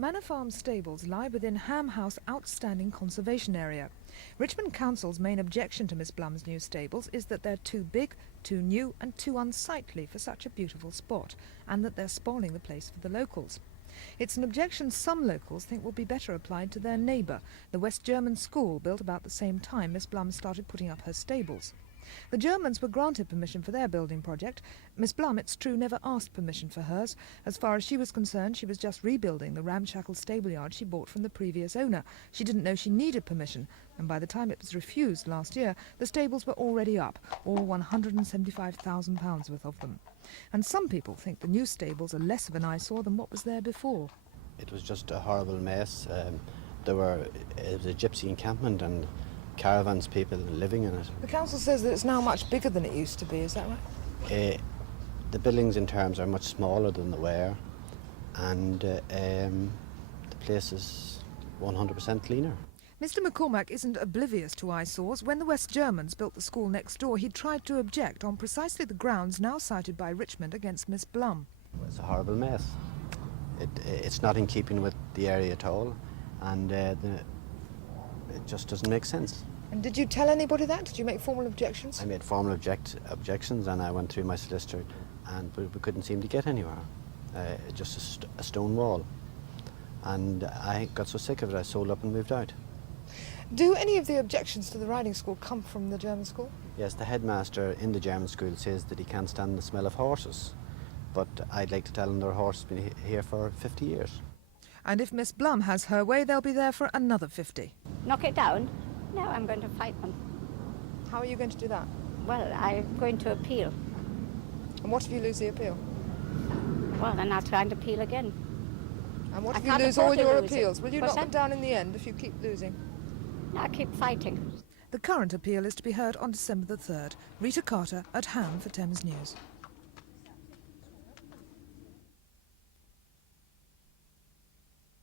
Manor Farm stables lie within Ham House outstanding conservation area. Richmond Council's main objection to Miss Blum's new stables is that they're too big, too new and too unsightly for such a beautiful spot, and that they're spoiling the place for the locals. It's an objection some locals think will be better applied to their neighbour, the West German school, built about the same time Miss Blum started putting up her stables. The Germans were granted permission for their building project. Miss Blum, it's true, never asked permission for hers. As far as she was concerned, she was just rebuilding the ramshackle stableyard she bought from the previous owner. She didn't know she needed permission, and by the time it was refused last year, the stables were already up, all £175,000 worth of them. And some people think the new stables are less of an eyesore than what was there before. It was just a horrible mess. It was a gypsy encampment and caravans, people living in it. The council says that it's now much bigger than it used to be, is that right? The buildings in terms are much smaller than they were, and the place is 100% cleaner. Mr McCormack isn't oblivious to eyesores. When the West Germans built the school next door, he tried to object on precisely the grounds now cited by Richmond against Miss Blum. It's a horrible mess. It's not in keeping with the area at all, and it just doesn't make sense. And did you tell anybody that? Did you make formal objections? I made formal objections, and I went through my solicitor, and we couldn't seem to get anywhere. Just a stone wall. And I got so sick of it, I sold up and moved out. Do any of the objections to the riding school come from the German school? Yes, the headmaster in the German school says that he can't stand the smell of horses. But I'd like to tell him their horse has been here for 50 years. And if Miss Blum has her way, they'll be there for another 50. Knock it down? No, I'm going to fight them. How are you going to do that? Well, I'm going to appeal. And what if you lose the appeal? Well, then I'll try and appeal again. And what I if you can't lose afford all to your lose it. appeals? Will you What's knock them that? down in the end if you keep losing? No, I keep fighting. The current appeal is to be heard on December the 3rd. Rita Carter at Ham for Thames News.